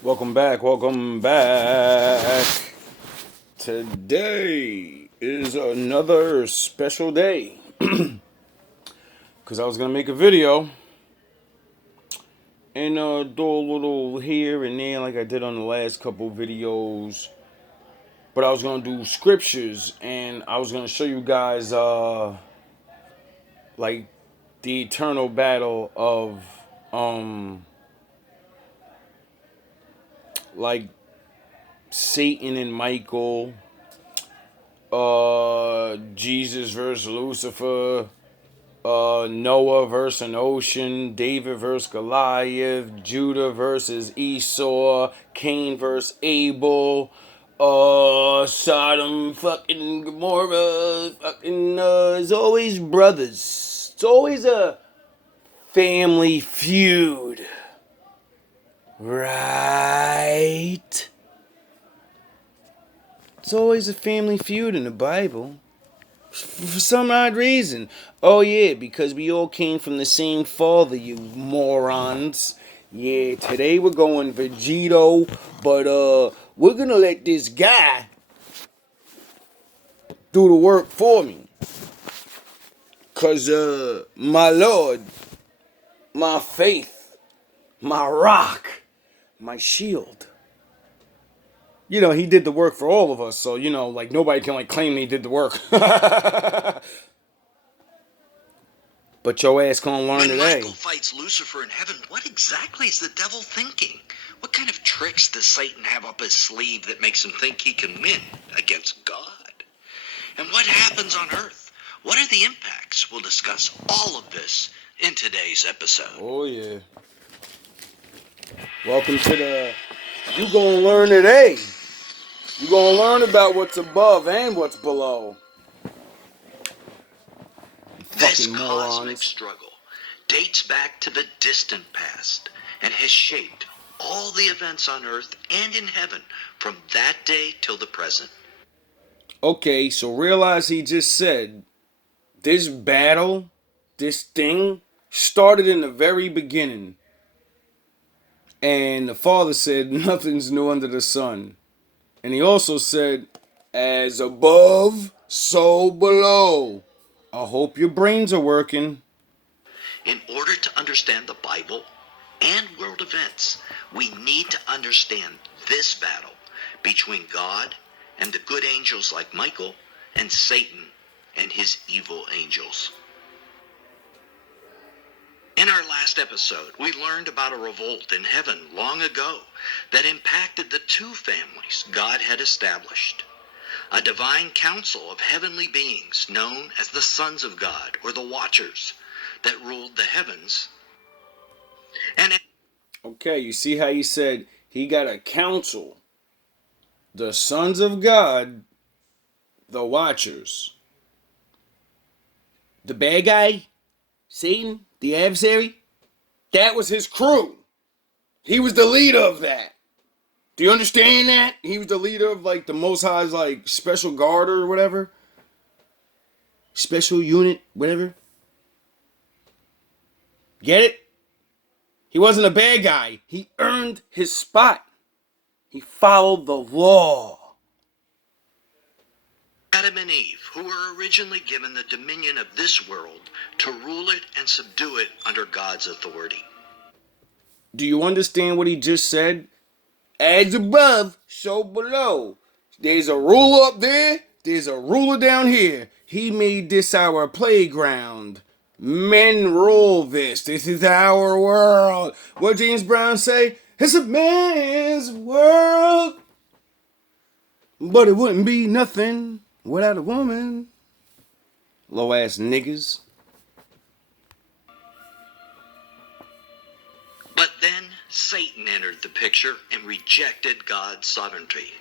Welcome back, welcome back. Today is another special day. Because I was going to make a video and do a little here and there like I did on the last couple videos. But I was going to do scriptures and I was going to show you guys like the eternal battle of like Satan and Michael, Jesus versus Lucifer, Noah versus an ocean, David versus Goliath, Judah versus Esau, Cain versus Abel, Sodom, fucking Gomorrah, fucking, it's always brothers. It's always a family feud. Right? It's always a family feud in the Bible. For some odd reason. Oh yeah, because we all came from the same father, you morons. Yeah, today we're going Vegito, but we're gonna let this guy do the work for me. Cause my Lord, my faith, my rock, my shield. You know, he did the work for all of us, so you know, like nobody can like claim he did the work. But your ass gonna learn When today. Michael fights Lucifer in heaven, what exactly is the devil thinking? What kind of tricks does Satan have up his sleeve that makes him think he can win against God? And what happens on earth? What are the impacts? We'll discuss all of this in today's episode. Oh yeah. Welcome to the You Gonna Learn Today. You gonna learn about what's above and what's below. This Fucking cosmic morons. struggle dates back to the distant past and has shaped all the events on earth and in heaven from that day till the present. Okay, so realize he just said this battle, this thing, started in the very beginning. And the father said nothing's new under the sun. And he also said, as above, so below. I hope your brains are working. In order to understand the Bible and world events, we need to understand this battle between God and the good angels like Michael and Satan and his evil angels. In our last episode, we learned about a revolt in heaven long ago that impacted the two families God had established. A divine council of heavenly beings known as the sons of God or the Watchers that ruled the heavens. And Okay, you see how he said he got a council. The sons of God, the Watchers. The bad guy, Satan, the adversary, that was his crew. He was the leader of that. Do you understand that? He was the leader of like the Most High's like special guard or whatever. Special unit, whatever. Get it? He wasn't a bad guy. He earned his spot. He followed the law. Adam and Eve, who were originally given the dominion of this world to rule it and subdue it under God's authority. Do you understand what he just said? As above, so below. There's a ruler up there. There's a ruler down here. He made this our playground. Men rule this. This is our world. What James Brown say? It's a man's world. But it wouldn't be nothing without a woman. Low ass niggas. But then Satan entered the picture and rejected God's sovereignty.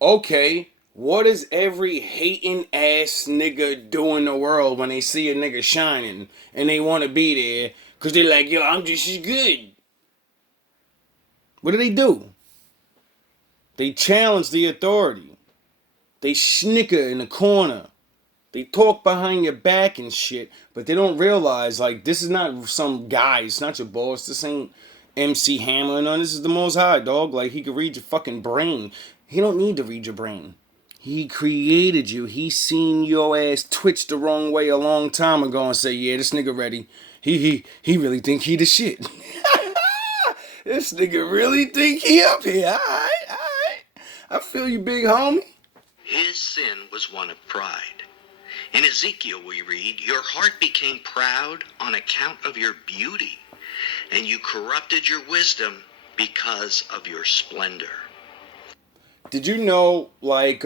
Okay, what does every hating ass nigga do in the world when they see a nigga shining and they want to be there because they're like, yo, I'm just as good? What do? They challenge the authority. They snicker in the corner. They talk behind your back and shit, but they don't realize like this is not some guy. It's not your boss. This ain't MC Hammer and none. This is the Most High, dog. Like, he could read your fucking brain. He don't need to read your brain. He created you. He seen your ass twitch the wrong way a long time ago and say, yeah, this nigga ready. He really think he the shit. This nigga really think he up here. Alright. I feel you, big homie. His sin was one of pride. In Ezekiel we read, your heart became proud on account of your beauty, and you corrupted your wisdom because of your splendor. Did you know, like,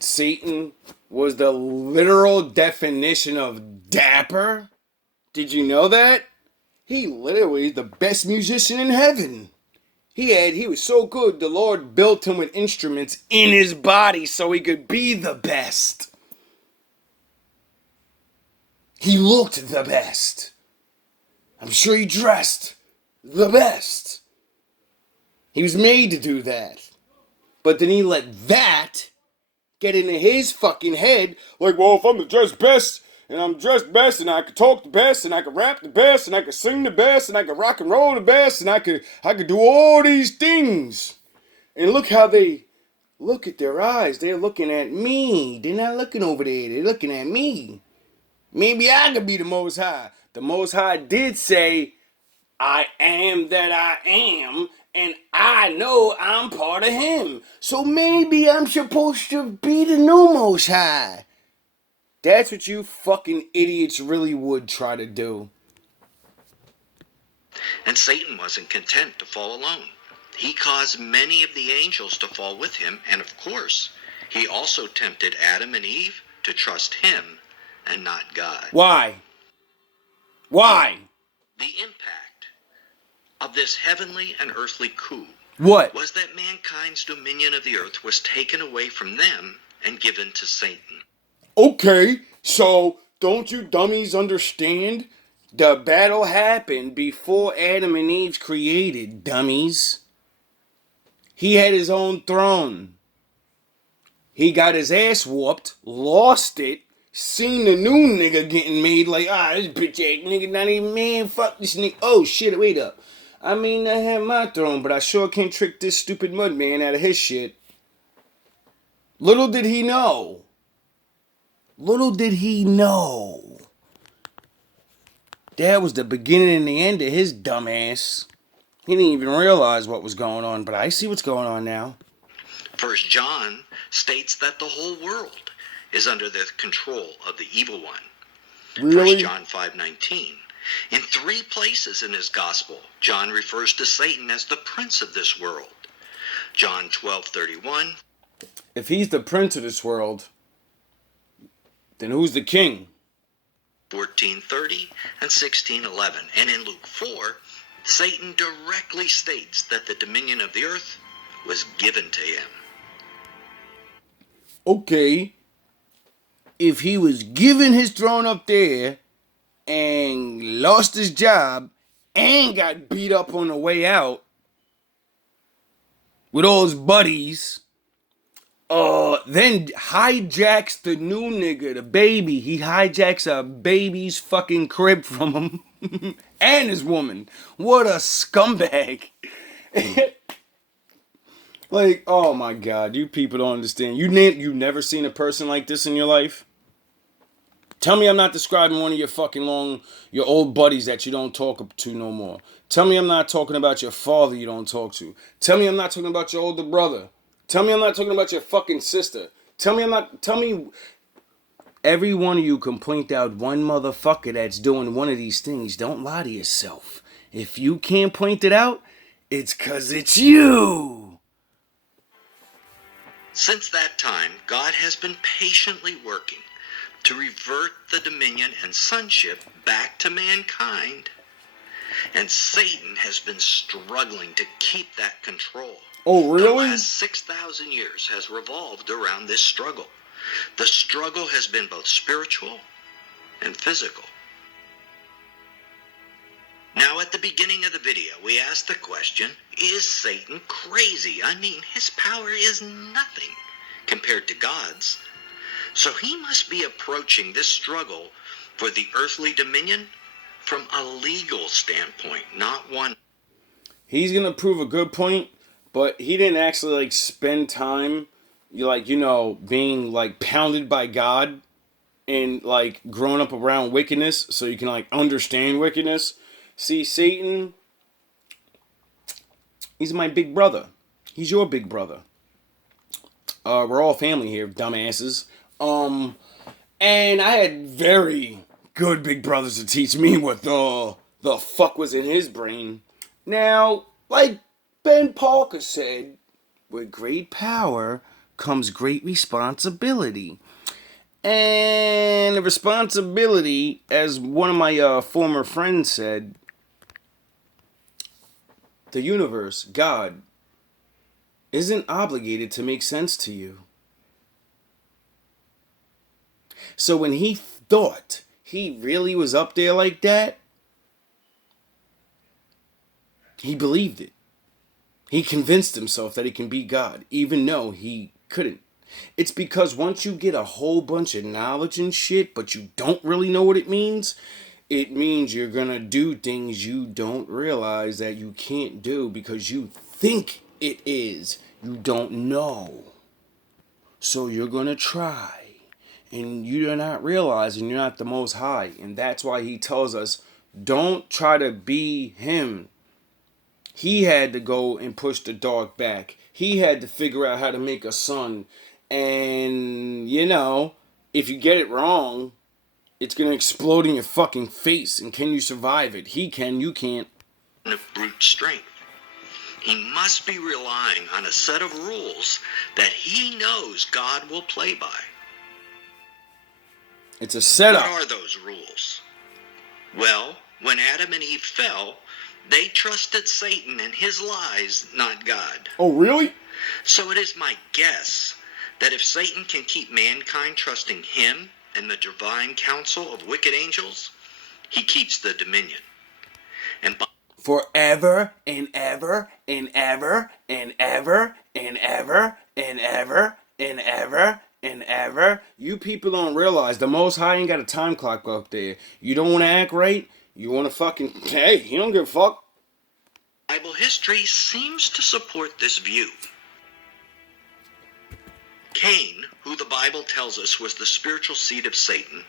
Satan was the literal definition of dapper? Did you know that? He literally is the best musician in heaven. He was so good, the Lord built him with instruments in his body so he could be the best. He looked the best. I'm sure he dressed the best. He was made to do that. But then he let that get into his fucking head. Like, well, if I'm the dressed best, and I'm dressed best, and I could talk the best, and I could rap the best, and I could sing the best, and I could rock and roll the best, and I could do all these things. And look how they look at their eyes. They're looking at me. They're not looking over there. They're looking at me. Maybe I could be the Most High. The Most High did say, I am that I am, and I know I'm part of him. So maybe I'm supposed to be the new Most High. That's what you fucking idiots really would try to do. And Satan wasn't content to fall alone. He caused many of the angels to fall with him, and of course, he also tempted Adam and Eve to trust him and not God. Why? The impact of this heavenly and earthly coup What? was that mankind's dominion of the earth was taken away from them and given to Satan. Okay, so don't you dummies understand? The battle happened before Adam and Eve's created, dummies. He had his own throne. He got his ass whooped, lost it, seen the new nigga getting made like, this bitch ass nigga not even man, fuck this nigga. Oh shit, wait up. I mean, I have my throne, but I sure can't trick this stupid mud man out of his shit. Little did he know. That was the beginning and the end of his dumb ass. He didn't even realize what was going on, but I see what's going on now. 1 John states that the whole world is under the control of the evil one. Really? 1 John 5:19. In 3 places in his gospel, John refers to Satan as the prince of this world. John 12:31. If he's the prince of this world, then who's the king? 14:30 and 16:11. And in Luke 4, Satan directly states that the dominion of the earth was given to him. Okay, if he was given his throne up there and lost his job and got beat up on the way out with all his buddies, then hijacks the new nigga, the baby. He hijacks a baby's fucking crib from him and his woman. What a scumbag. Like, oh my God, you people don't understand. You never seen a person like this in your life? Tell me I'm not describing one of your old buddies that you don't talk to no more. Tell me I'm not talking about your father you don't talk to. Tell me I'm not talking about your older brother. Tell me I'm not talking about your fucking sister. Tell me every one of you can point out one motherfucker that's doing one of these things. Don't lie to yourself. If you can't point it out, it's 'cause it's you. Since that time, God has been patiently working to revert the dominion and sonship back to mankind. And Satan has been struggling to keep that control. Oh, really? The last 6,000 years has revolved around this struggle. The struggle has been both spiritual and physical. Now, at the beginning of the video, we asked the question, is Satan crazy? I mean, his power is nothing compared to God's. So he must be approaching this struggle for the earthly dominion from a legal standpoint, not one. He's gonna prove a good point, but he didn't actually like spend time, being like pounded by God and like growing up around wickedness, so you can like understand wickedness. See, Satan, he's my big brother. He's your big brother. We're all family here, dumbasses. And I had very good big brothers to teach me what the fuck was in his brain. Now, like Ben Parker said, with great power comes great responsibility. And the responsibility, as one of my former friends said, the universe, God, isn't obligated to make sense to you. So when he thought he really was up there like that, he believed it. He convinced himself that he can be God, even though he couldn't. It's because once you get a whole bunch of knowledge and shit, but you don't really know what it means you're gonna do things you don't realize that you can't do because you think it is. You don't know. So you're gonna try. And you're not realizing you're not the most high. And that's why he tells us, don't try to be him. He had to go and push the dark back. He had to figure out how to make a sun. And, if you get it wrong, it's going to explode in your fucking face. And can you survive it? He can, you can't. Of brute strength. He must be relying on a set of rules that he knows God will play by. It's a setup. What are those rules? Well, when Adam and Eve fell, they trusted Satan and his lies, not God. Oh, really? So it is my guess that if Satan can keep mankind trusting him and the divine counsel of wicked angels, he keeps the dominion. And forever and ever and ever and ever and ever and ever and ever and ever. You people don't realize the Most High ain't got a time clock up there. You don't want to act right. You want to fucking, hey, he don't give a fuck. Bible history seems to support this view. Cain, who the Bible tells us was the spiritual seed of Satan,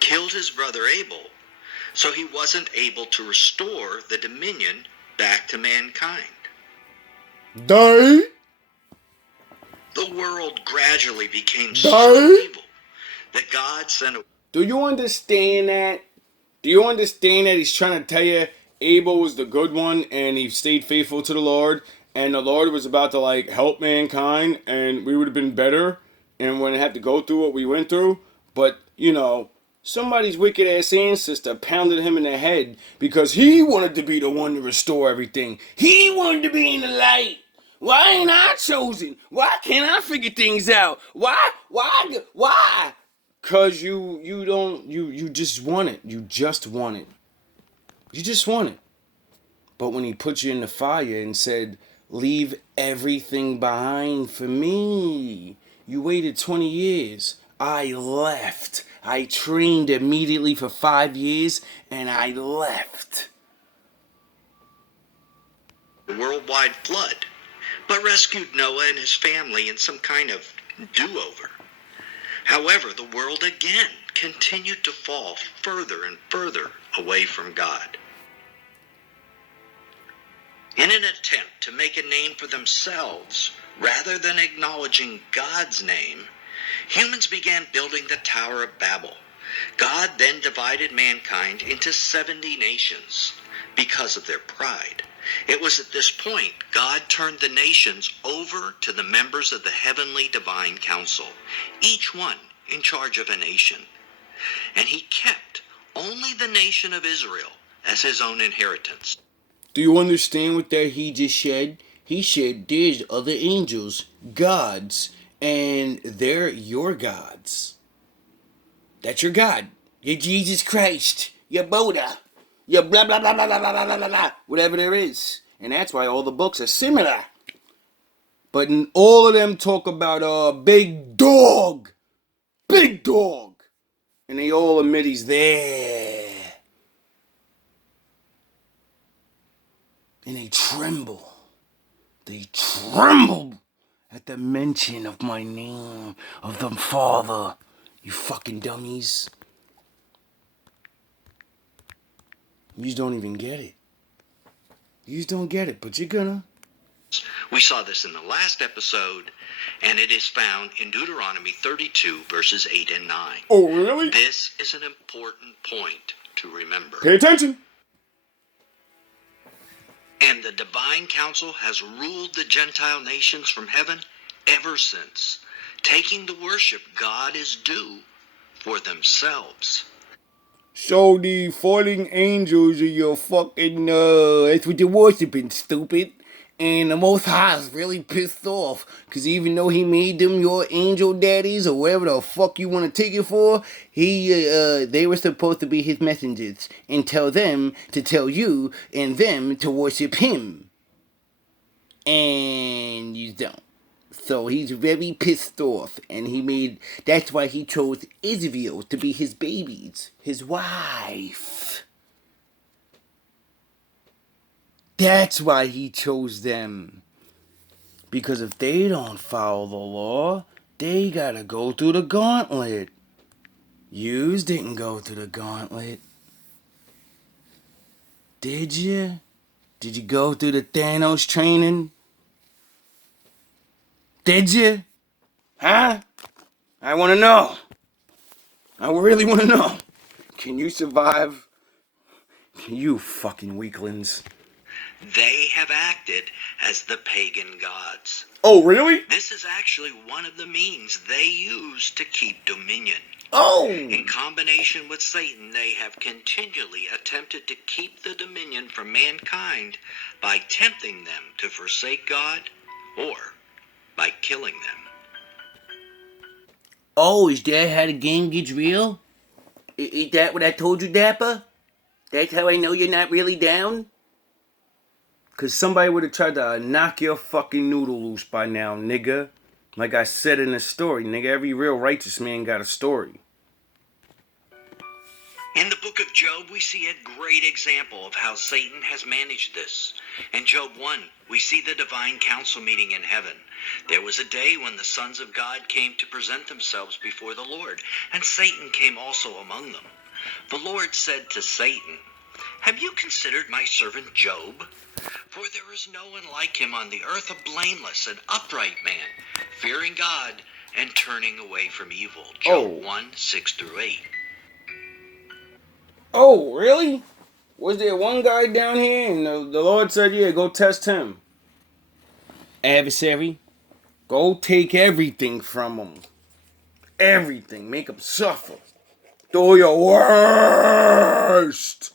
killed his brother Abel, so he wasn't able to restore the dominion back to mankind. Die. The world gradually became so evil that God sent a... Do you understand that? Do you understand that he's trying to tell you Abel was the good one and he stayed faithful to the Lord and the Lord was about to like help mankind and we would have been better and wouldn't have to go through what we went through? But, somebody's wicked ass ancestor pounded him in the head because he wanted to be the one to restore everything. He wanted to be in the light. Why ain't I chosen? Why can't I figure things out? Why? Cause you just want it. You just want it. You just want it. But when he put you in the fire and said, leave everything behind for me, you waited 20 years. I left. I trained immediately for 5 years and I left. The worldwide flood, but rescued Noah and his family in some kind of do-over. However, the world again continued to fall further and further away from God. In an attempt to make a name for themselves, rather than acknowledging God's name, humans began building the Tower of Babel. God then divided mankind into 70 nations because of their pride. It was at this point God turned the nations over to the members of the heavenly divine council, each one in charge of a nation. And he kept only the nation of Israel as his own inheritance. Do you understand what that he just said? He said there's other angels, gods, and they're your gods. That's your God. You're Jesus Christ. You're Buddha. You're blah, blah, blah, blah, blah, blah, blah, blah, blah, whatever there is. And that's why all the books are similar. But all of them talk about big dog. Big dog. And they all admit he's there. And they tremble. They tremble at the mention of my name, of the Father. You fucking dummies. You just don't even get it. You just don't get it, but you're gonna. We saw this in the last episode, and it is found in Deuteronomy 32, verses 8 and 9. Oh, really? This is an important point to remember. Pay attention. And the divine council has ruled the Gentile nations from heaven ever since, taking the worship God is due for themselves. So the falling angels are your fucking, that's what you're worshiping, stupid. And the Most High is really pissed off, because even though he made them your angel daddies, or whatever the fuck you want to take it for, they were supposed to be his messengers, and tell them to tell you, and them to worship him. And you don't. So he's very pissed off, and that's why he chose Israel to be his babies, his wife. That's why he chose them. Because if they don't follow the law, they gotta go through the gauntlet. Yous didn't go through the gauntlet. Did you? Did you go through the Thanos training? Did you? Huh? I want to know. I really want to know. Can you survive? You fucking weaklings. They have acted as the pagan gods. Oh, really? This is actually one of the means they use to keep dominion. Oh! In combination with Satan, they have continually attempted to keep the dominion from mankind by tempting them to forsake God or by killing them. Oh, is that how the game gets real? Is that what I told you, Dapper? That's how I know you're not really down? Cause somebody would have tried to knock your fucking noodle loose by now, nigga. Like I said in the story, nigga, every real righteous man got a story. In the book of Job, we see a great example of how Satan has managed this. In Job 1, we see the divine council meeting in heaven. There was a day when the sons of God came to present themselves before the Lord, and Satan came also among them. The Lord said to Satan, "Have you considered my servant Job? For there is no one like him on the earth, a blameless and upright man, fearing God and turning away from evil." Job 1, 6 through 8. Oh, really? Was there one guy down here and the Lord said, yeah, go test him? Adversary, go take everything from him. Everything. Make him suffer. Do your worst.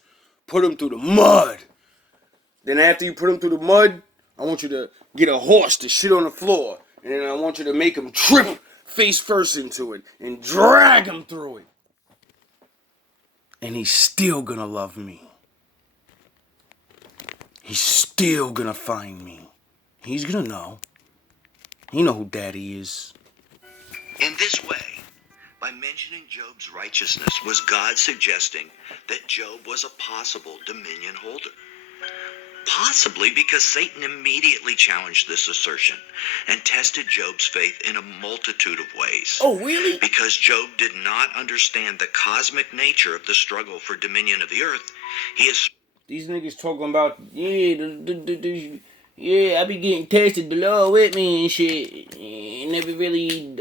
Put him through the mud. Then after you put him through the mud, I want you to get a horse to shit on the floor. And then I want you to make him trip face first into it and drag him through it. And he's still gonna love me. He's still gonna find me. He's gonna know. He know who Daddy is. In this way, by mentioning Job's righteousness, was God suggesting that Job was a possible dominion holder. Possibly because Satan immediately challenged this assertion and tested Job's faith in a multitude of ways. Oh, really? Because Job did not understand the cosmic nature of the struggle for dominion of the earth, he is... These niggas talking about, yeah, I be getting tested, the Lord with me and shit. And never really,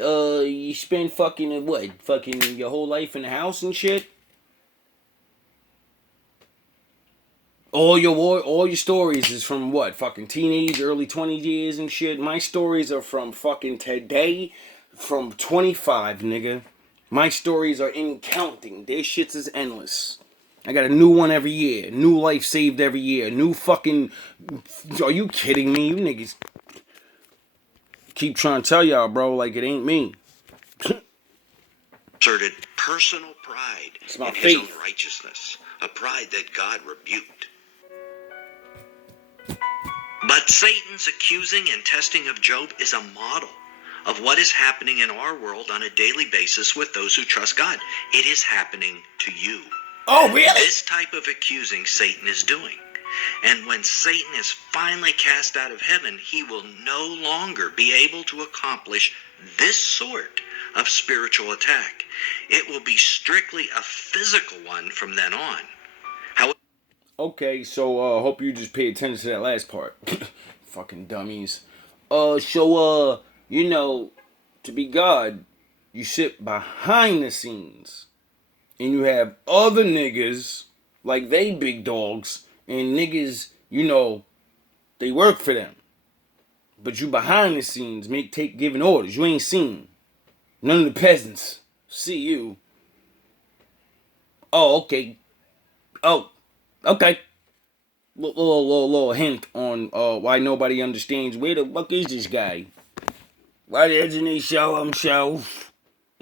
you spend fucking your whole life in the house and shit? All your stories is from what? Fucking teenage, early 20 years and shit. My stories are from fucking today, from 25, nigga. My stories are in counting. Their shits is endless. I got a new one every year. New life saved every year. New fucking... Are you kidding me? You niggas keep trying to tell y'all, bro, like it ain't me. asserted personal pride in his own righteousness, a pride that God rebuked. But Satan's accusing and testing of Job is a model of what is happening in our world on a daily basis with those who trust God. It is happening to you. Oh, really? This type of accusing Satan is doing. And when Satan is finally cast out of heaven, he will no longer be able to accomplish this sort of spiritual attack. It will be strictly a physical one from then on. However, Okay, so hope you just pay attention to that last part. Fucking dummies. You know, to be God, you sit behind the scenes. And you have other niggas, like they big dogs, and niggas, they work for them. But you behind the scenes, giving orders. You ain't seen. None of the peasants see you. Oh, okay. Oh, okay. Little hint on why nobody understands where the fuck is this guy? Why doesn't he show himself?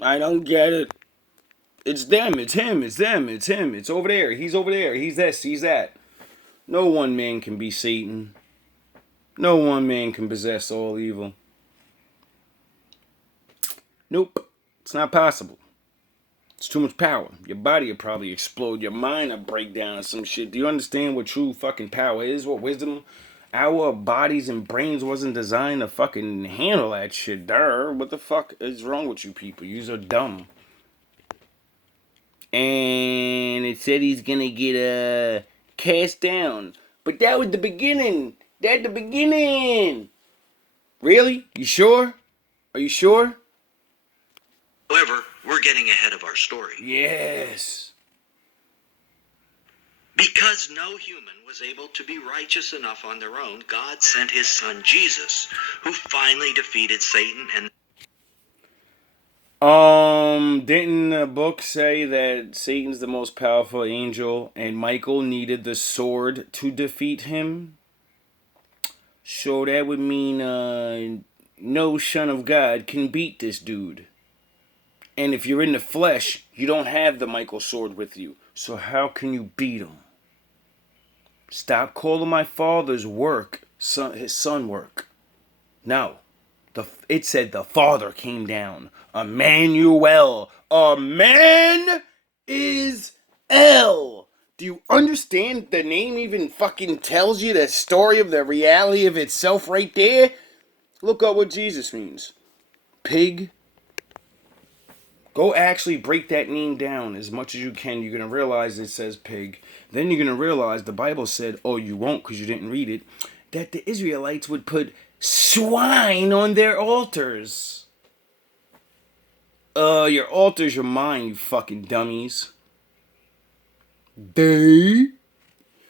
I don't get it. It's them, it's him, it's them, it's him, it's over there, he's over there, he's this, he's that. No one man can be Satan. No one man can possess all evil. Nope, it's not possible. It's too much power. Your body will probably explode. Your mind will break down or some shit. Do you understand what true fucking power is? What wisdom? Our bodies and brains wasn't designed to fucking handle that shit. Duh. What the fuck is wrong with you people? Yous are dumb. And it said he's gonna get cast down. But that was the beginning. That's the beginning. Really? You sure? Are you sure? we're getting ahead of our story. Yes. Because no human was able to be righteous enough on their own, God sent his son Jesus, who finally defeated Satan and Didn't the book say that Satan's the most powerful angel and Michael needed the sword to defeat him? So that would mean, no son of God can beat this dude. And if you're in the flesh, you don't have the Michael sword with you. So how can you beat him? Stop calling my father's work his son work. No. It said the Father came down. Emmanuel. A man is L. Do you understand the name even fucking tells you the story of the reality of itself right there? Look up what Jesus means. Pig. Go actually break that name down as much as you can. You're going to realize it says pig. Then you're going to realize the Bible said, oh, you won't because you didn't read it, that the Israelites would put swine on their altars. Your altar's your mind, you fucking dummies.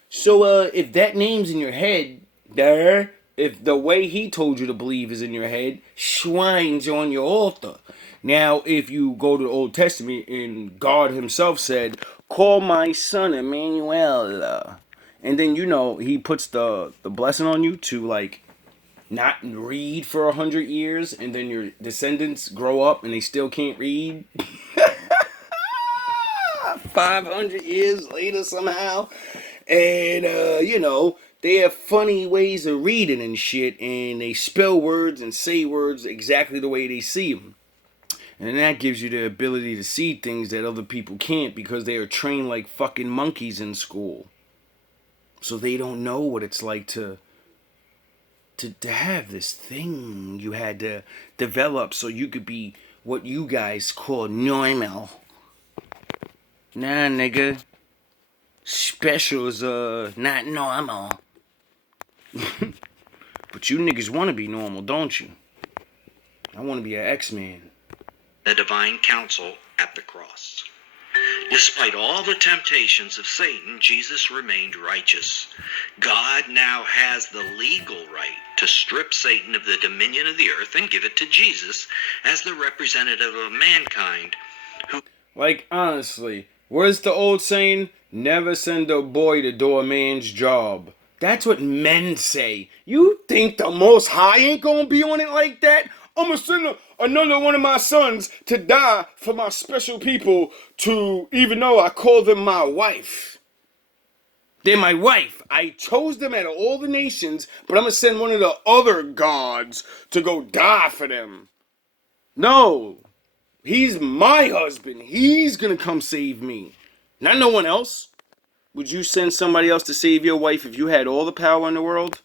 So, if that name's in your head, if the way he told you to believe is in your head, swine's on your altar. Now, if you go to the Old Testament and God himself said, call my son Emmanuel, and then, he puts the blessing on you to, like, not read for 100 years, and then your descendants grow up and they still can't read. 500 years later somehow. And, they have funny ways of reading and shit, and they spell words and say words exactly the way they see them. And that gives you the ability to see things that other people can't because they are trained like fucking monkeys in school. So they don't know what it's like to have this thing you had to develop so you could be what you guys call normal. Nah, nigga. Special's not normal. But you niggas want to be normal, don't you? I want to be an X-Man. the divine counsel at the cross. Despite all the temptations of Satan, Jesus remained righteous. God now has the legal right to strip Satan of the dominion of the earth and give it to Jesus as the representative of mankind who... Like, honestly, where's the old saying? Never send a boy to do a man's job. That's what men say. You think the Most High ain't gonna be on it like that? I'm gonna send another one of my sons to die for my special people even though I call them my wife. They're my wife. I chose them out of all the nations, but I'm gonna send one of the other gods to go die for them. No. He's my husband. He's gonna come save me. Not no one else. Would you send somebody else to save your wife if you had all the power in the world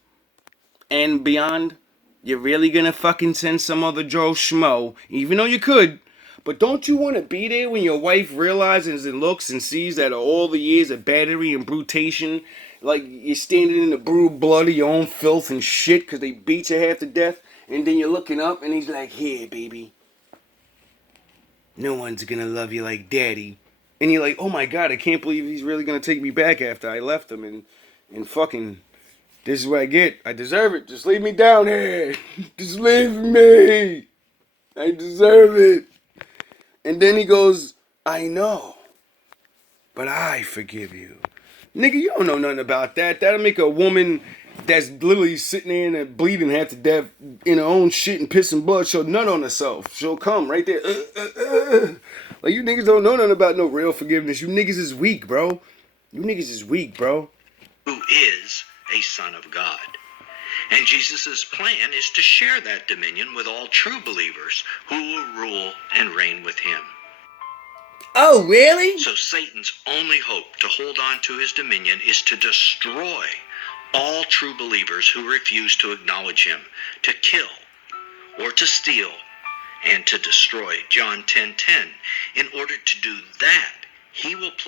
and beyond? You're really gonna fucking send some other Joe Schmo, even though you could. But don't you want to be there when your wife realizes and looks and sees that all the years of battery and brutation, like you're standing in the brewed blood of your own filth and shit because they beat you half to death, and then you're looking up and he's like, here, baby. No one's gonna love you like daddy. And you're like, oh my god, I can't believe he's really gonna take me back after I left him and fucking, this is what I get. I deserve it. Just leave me down here. Just leave me. I deserve it. And then he goes, I know, but I forgive you. Nigga, you don't know nothing about that. That'll make a woman that's literally sitting there and bleeding half to death in her own shit and piss and blood. She'll nut on herself. She'll come right there. Like, you niggas don't know nothing about no real forgiveness. You niggas is weak, bro. You niggas is weak, bro. Who is a son of God. And Jesus' plan is to share that dominion with all true believers who will rule and reign with him. Oh, really? So Satan's only hope to hold on to his dominion is to destroy all true believers who refuse to acknowledge him, to kill or to steal and to destroy. John 10:10. In order to do that, he will